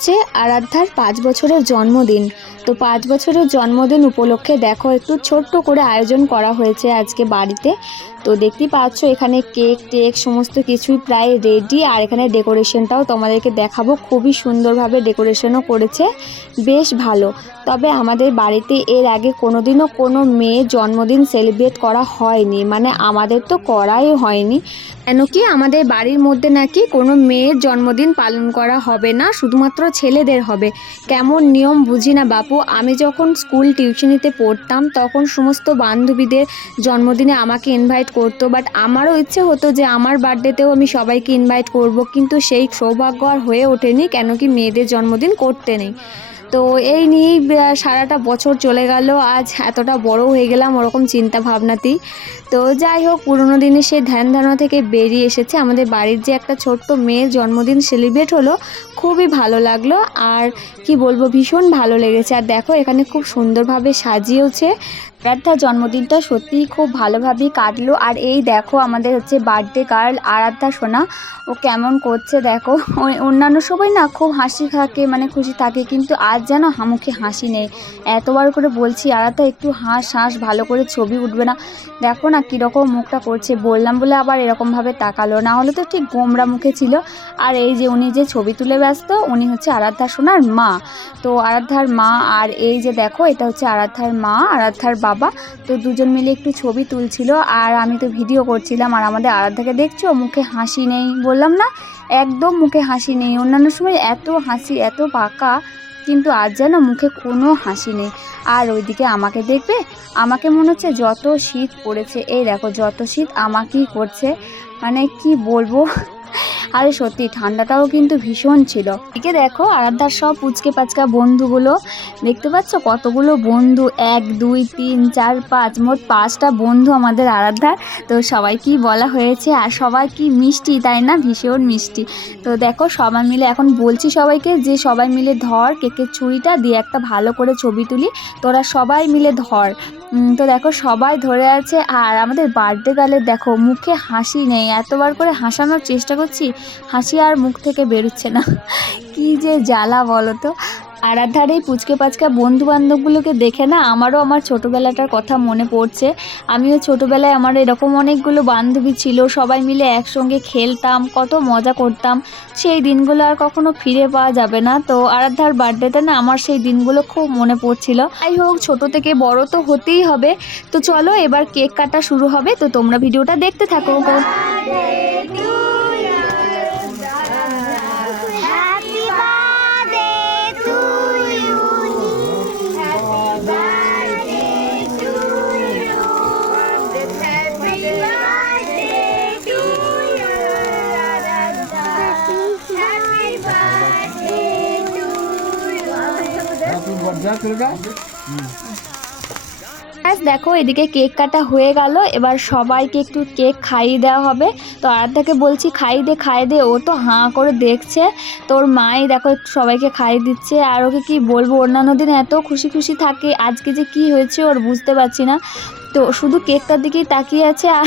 হচ্ছে আরাধ্যার পাঁচ বছরের জন্মদিন। তো পাঁচ বছরের জন্মদিন উপলক্ষে দেখো একটু ছোট্ট করে আয়োজন করা হয়েছে আজকে বাড়িতে। তো দেখতেই পাচ্ছ, এখানে কেক টেক সমস্ত কিছুই প্রায় রেডি আর এখানে ডেকোরেশনটাও তোমাদেরকে দেখাবো। খুবই সুন্দরভাবে ডেকোরেশনও করেছে, বেশ ভালো। তবে আমাদের বাড়িতে এর আগে কোনোদিনও কোনো মেয়ের জন্মদিন সেলিব্রেট করা হয়নি। মানে আমাদের তো করাই হয়নি। কেন কি আমাদের বাড়ির মধ্যে নাকি কোনো মেয়ের জন্মদিন পালন করা হবে না, শুধুমাত্র ছেলেদের হবে। কেমন নিয়ম বুঝি না বাপু। আমি যখন স্কুল টিউশনিতে পড়তাম, তখন সমস্ত বান্ধবীদের জন্মদিনে আমাকে ইনভাইট করতো বাট আমারও ইচ্ছে হতো যে আমার বার্থডেতেও আমি সবাইকে ইনভাইট করব, কিন্তু সেই সৌভাগ্য আর হয়ে ওঠেনি, কেন কি মেয়েদের জন্মদিন করতে নেই। তো এই নিয়েই সারাটা বছর চলে গেল, আজ এতটা বড় হয়ে গেলাম ওরকম চিন্তা ভাবনাতেই তো যাই হোক, পুরোনো দিনে সে ধ্যান ধারণা থেকে বেরিয়ে এসেছে, আমাদের বাড়ির যে একটা ছোট্ট মেয়ের জন্মদিন সেলিব্রেট হলো, খুবই ভালো লাগল, আর কি বলব, ভীষণ ভালো লেগেছে। আর দেখো, এখানে খুব সুন্দরভাবে সাজিয়েওছে আরাধ্যার জন্মদিনটা সত্যিই খুব ভালোভাবেই কাটলো। আর এই দেখো আমাদের হচ্ছে বার্থডে গার্ল আরাধ্যা সোনা। ও কেমন করছে দেখো। অন্যান্য সময় না খুব হাসি থাকে মানে খুশি থাকে, কিন্তু আজ যেন হামুখে হাসি নেই। এতবার করে বলছি, আরাধ্যা একটু হাঁস হাঁস, ভালো করে ছবি উঠবে না। দেখো না কীরকম মুখটা করছে। বললাম বলে আবার এরকমভাবে তাকালো। না হলে তো ঠিক গোমরা মুখে ছিল। আর এই যে উনি যে ছবি তুলে ব্যস্ত, উনি হচ্ছে আরাধ্যা সোনার মা। তো আরাধ্যার মা আর এই যে দেখো, এটা হচ্ছে আরাধ্যার মা, আরাধ্যার বাবা। তো দুজন মিলে একটু ছবি তুলছিল আর আমি তো ভিডিও করছিলাম আর আমাদের আরাধ্যাকে দেখছ? মুখে হাসি নেই বললাম না? একদম মুখে হাসি নেই। অন্যান্য সময় এত হাসি, এত পাকা, কিন্তু আজ যেন মুখে কোনো হাসি নেই। আর ওইদিকে আমাকে দেখবে? আমাকে মনে হচ্ছে যত শীত পড়েছে। এই দেখো, যত শীত আমাকেই করছে। মানে কি বলব? আরে সত্যি, ঠান্ডাটাও কিন্তু ভীষণ ছিল। এদিকে দেখো, আরাধ্যার সব পুচকে পাচকা বন্ধুগুলো। দেখতে পাচ্ছ কতগুলো বন্ধু? এক, দুই, তিন, চার, পাঁচ, মোট পাঁচটা বন্ধু আমাদের আরাধ্যার। তো সবাই সবাইকেই বলা হয়েছে? আর সবাই কি মিষ্টি, তাই না? ভীষণ মিষ্টি। তো দেখো, সবাই মিলে এখন বলছি সবাইকে যে সবাই মিলে ধর, কেকের ছুরিটা, দিয়ে একটা ভালো করে ছবি তুলি। তোরা সবাই মিলে ধর। তো দেখো সবাই ধরে আছে আর আমাদের বার্থডে গালের দেখো মুখে হাসি নেই। এতবার করে হাসানোর চেষ্টা করছি, হাসি আর মুখ থেকে বেরোচ্ছে না। কি যে জ্বালা বলো তো। আরাধার এই পুচকে পাচকা বন্ধু বান্ধবগুলোকে দেখে না আমারও আমার ছোটোবেলাটার কথা মনে পড়ছে। আমিও ছোটোবেলায় আমার এরকম অনেকগুলো বান্ধবী ছিল, সবাই মিলে একসঙ্গে খেলতাম, কত মজা করতাম। সেই দিনগুলো আর কখনো ফিরে পাওয়া যাবে না। তো আরাধ্যার বার্থডেতে না আমার সেই দিনগুলো খুব মনে পড়ছিল। যাই হোক, ছোট থেকে বড় তো হতেই হবে। তো চলো এবার কেক কাটা শুরু হবে। তো তোমরা ভিডিওটা দেখতে থাকো। দেখো, এদিকে কেক কাটা হয়ে গেল। এবার সবাইকে একটু কেক খাইয়ে দেওয়া হবে। তো আরাধ্যাকে বলছি, খাইয়ে দে খাইয়ে দে। ও তো হাঁ করে দেখছে। তোর মাই দেখো, সবাইকে খাইয়ে দিচ্ছে। আর ওকে কি বলব, অন্যান্য দিন এত খুশি খুশি থাকে। আজকে যে কি হয়েছে ওর বুঝতে পারছি না। তো শুধু কেকটার দিকেই তাকিয়ে আছে। আর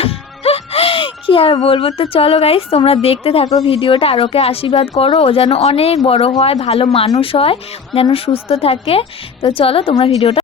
কি আর বলব? তো চলো গাইস তোমরা দেখতে থাকো ভিডিওটা আর ওকে আশীর্বাদ করো, ও যেন অনেক বড় হয়, ভালো মানুষ হয়, যেন সুস্থ থাকে। তো চলো তোমরা ভিডিওটা